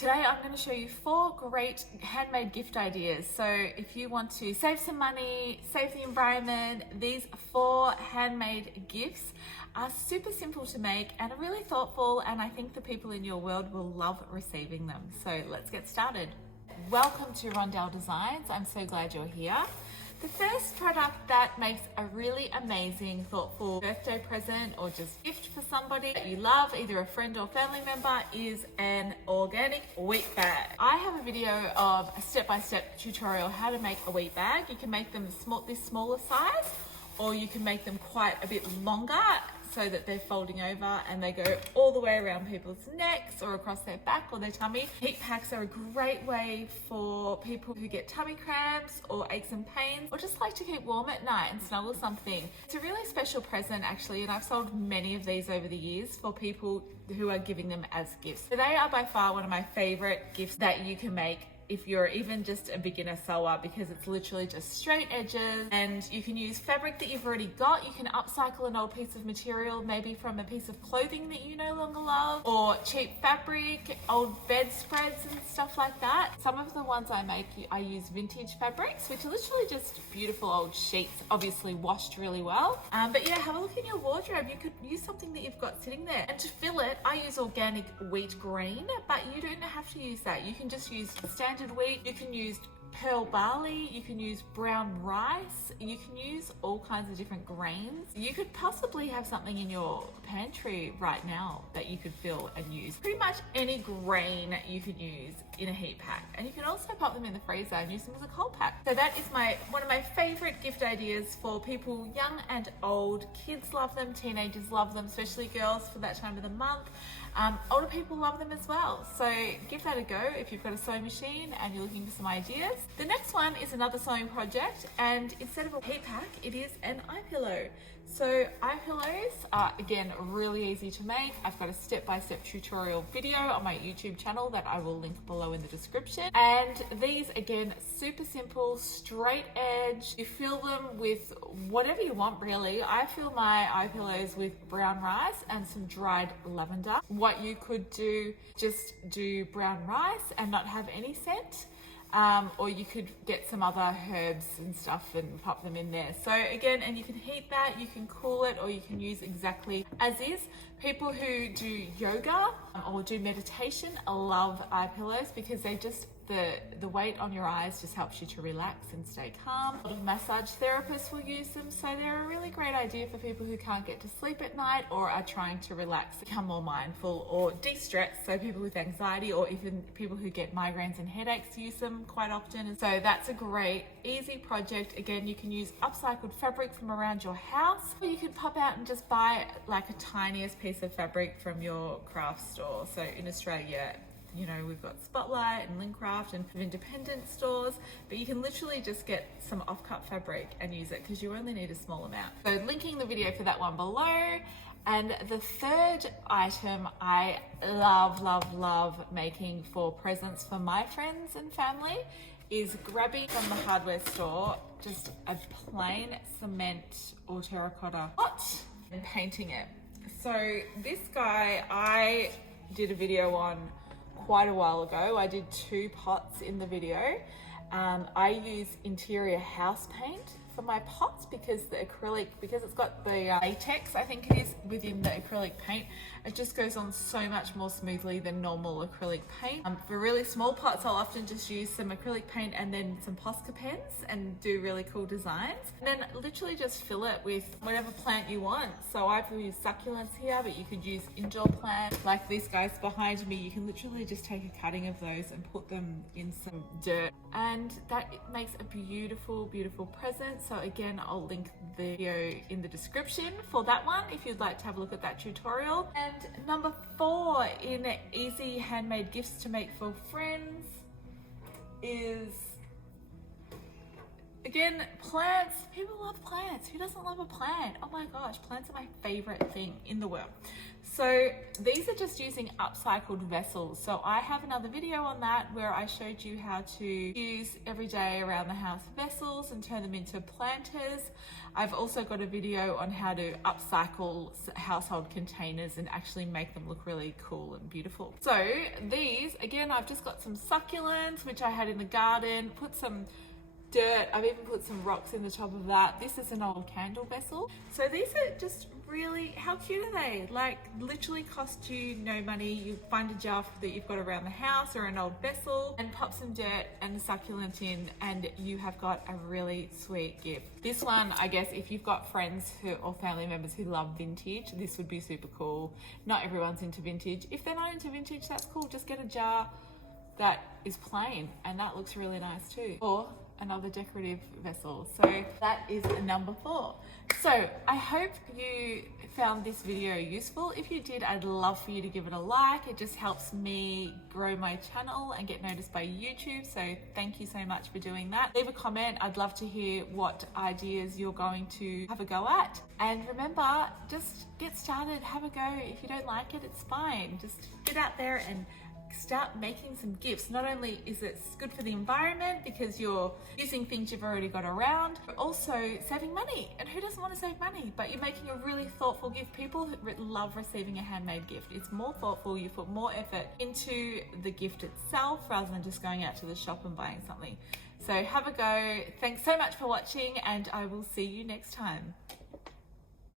Today I'm going to show you 4 great handmade gift ideas. So if you want to save some money, save the environment, these 4 handmade gifts are super simple to make and are really thoughtful, and I think the people in your world will love receiving them. So let's get started. Welcome to Rondell Designs. I'm so glad you're here. The first product that makes a really amazing, thoughtful birthday present or just gift for somebody that you love, either a friend or family member, is an organic wheat bag. I have a video of a step-by-step tutorial how to make a wheat bag. You can make them this smaller size, or you can make them quite a bit longer so that they're folding over and they go all the way around people's necks or across their back or their tummy. Heat packs are a great way for people who get tummy cramps or aches and pains, or just like to keep warm at night and snuggle something. It's a really special present actually, and I've sold many of these over the years for people who are giving them as gifts. So they are by far one of my favorite gifts that you can make if you're even just a beginner sewer, because it's literally just straight edges and you can use fabric that you've already got. You can upcycle an old piece of material, maybe from a piece of clothing that you no longer love, or cheap fabric, old bedspreads and stuff like that. Some of the ones I make, I use vintage fabrics, which are literally just beautiful old sheets, obviously washed really well. But yeah, have a look in your wardrobe. You could use something that you've got sitting there. And to fill it, I use organic wheat grain, but you don't have to use that. You can just use standard wheat, you can use pearl barley, you can use brown rice, you can use all kinds of different grains. You could possibly have something in your pantry right now that you could fill and use. Pretty much any grain you can use in a heat pack, and you can also pop them in the freezer and use them as a cold pack. So that is one of my favorite gift ideas for people young and old. Kids love them, teenagers love them, especially girls for that time of the month. Older people love them as well. So give that a go if you've got a sewing machine and you're looking for some ideas. The next one is another sewing project, and instead of a heat pack, it is an eye pillow. So eye pillows are, again, really easy to make. I've got a step-by-step tutorial video on my YouTube channel that I will link below in the description. And these, again, super simple, straight edge. You fill them with whatever you want, really. I fill my eye pillows with brown rice and some dried lavender. What you could do, just do brown rice and not have any scent. Or you could get some other herbs and stuff and pop them in there. So again, and you can heat that, you can cool it, or you can use exactly as is. People who do yoga or do meditation love eye pillows because they just, the weight on your eyes just helps you to relax and stay calm. A lot of massage therapists will use them, so they're a really great idea for people who can't get to sleep at night or are trying to relax, become more mindful or de-stress. So people with anxiety, or even people who get migraines and headaches, use them quite often. And so that's a great, easy project. Again, you can use upcycled fabric from around your house, or you could pop out and just buy like a tiniest piece of fabric from your craft store. So in Australia, you know, we've got Spotlight and Lincraft and independent stores, but you can literally just get some off-cut fabric and use it because you only need a small amount. So linking the video for that one below. And the third item I love making for presents for my friends and family is grabbing from the hardware store just a plain cement or terracotta pot and painting it. So this guy I did a video on quite a while ago. I did 2 pots in the video. I use interior house paint for my pots because the acrylic, because it's got the latex, I think it is, within the acrylic paint, it just goes on so much more smoothly than normal acrylic paint. For really small pots, I'll often just use some acrylic paint and then some Posca Pens and do really cool designs. And then literally just fill it with whatever plant you want. So I've used succulents here, but you could use indoor plants like these guys behind me. You can literally just take a cutting of those and put them in some dirt, and that makes a beautiful, beautiful present. So again, I'll link the video in the description for that one if you'd like to have a look at that tutorial. And number 4 in easy handmade gifts to make for friends is Again, plants, people love plants. Who doesn't love a plant? Oh my gosh, plants are my favorite thing in the world. So these are just using upcycled vessels. So I have another video on that where I showed you how to use everyday around the house vessels and turn them into planters. I've also got a video on how to upcycle household containers and actually make them look really cool and beautiful. So these, again, I've just got some succulents, which I had in the garden, put some dirt, I've even put some rocks in the top of that. This is an old candle vessel. So these are just really, how cute are they? Like literally cost you no money. You find a jar that you've got around the house or an old vessel and pop some dirt and a succulent in and you have got a really sweet gift. This one, I guess if you've got friends or family members who love vintage, this would be super cool. Not everyone's into vintage. If they're not into vintage, that's cool. Just get a jar that is plain and that looks really nice too. Or another decorative vessel. So that is number 4. So I hope you found this video useful. If you did, I'd love for you to give it a like. It just helps me grow my channel and get noticed by YouTube. So thank you so much for doing that. Leave a comment. I'd love to hear what ideas you're going to have a go at. And remember, just get started, have a go. If you don't like it, it's fine. Just get out there and start making some gifts. Not only is it good for the environment because you're using things you've already got around, but also saving money. And who doesn't want to save money? But you're making a really thoughtful gift. People love receiving a handmade gift. It's more thoughtful. You put more effort into the gift itself rather than just going out to the shop and buying something. So have a go. Thanks so much for watching and I will see you next time.